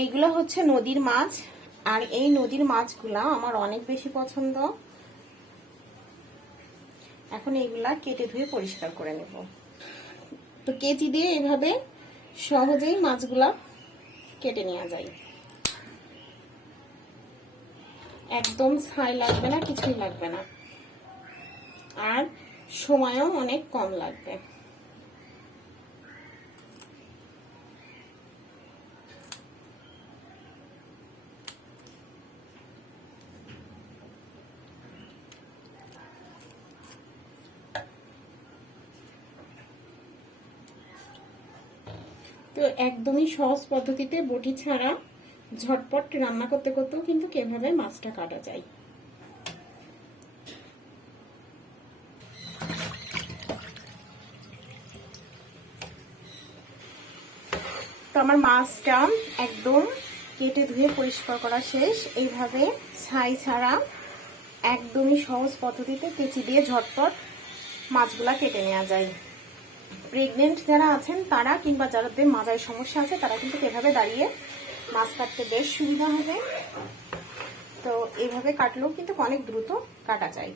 এইগুলো হচ্ছে নদীর মাছ, আর এই নদীর মাছগুলা আমার অনেক বেশি পছন্দ। এখন এইগুলা কেটে ধুয়ে পরিষ্কার করে নেব। তো কেচি দিয়ে এভাবে সহজেই মাছগুলা কেটে নেওয়া যায়, একদম ছাই লাগবে না, কিছুই লাগবে না, আর সময়ও অনেক কম লাগবে। তো একদমই সহজ পদ্ধতিতে বটি ছাড়া ঝটপট রান্না করতে করতেও কিন্তু কিভাবে মাছটা কাটা যায়। তো আমার মাছটা একদম কেটে ধুয়ে পরিষ্কার করা শেষ। এইভাবে ছাই ছাড়া একদমই সহজ পদ্ধতিতে কেচি দিয়ে ঝটপট মাছগুলা কেটে নেওয়া যায়। প্রেগনেন্ট যারা আছেন তারা কিংবা যাদের মাজায় সমস্যা আছে তারা কিন্তু এভাবে দাঁড়িয়ে মাছ কাটতে বেশ সুবিধা হবে। তো এইভাবে কাটলেও কিন্তু অনেক দ্রুত কাটা যায়।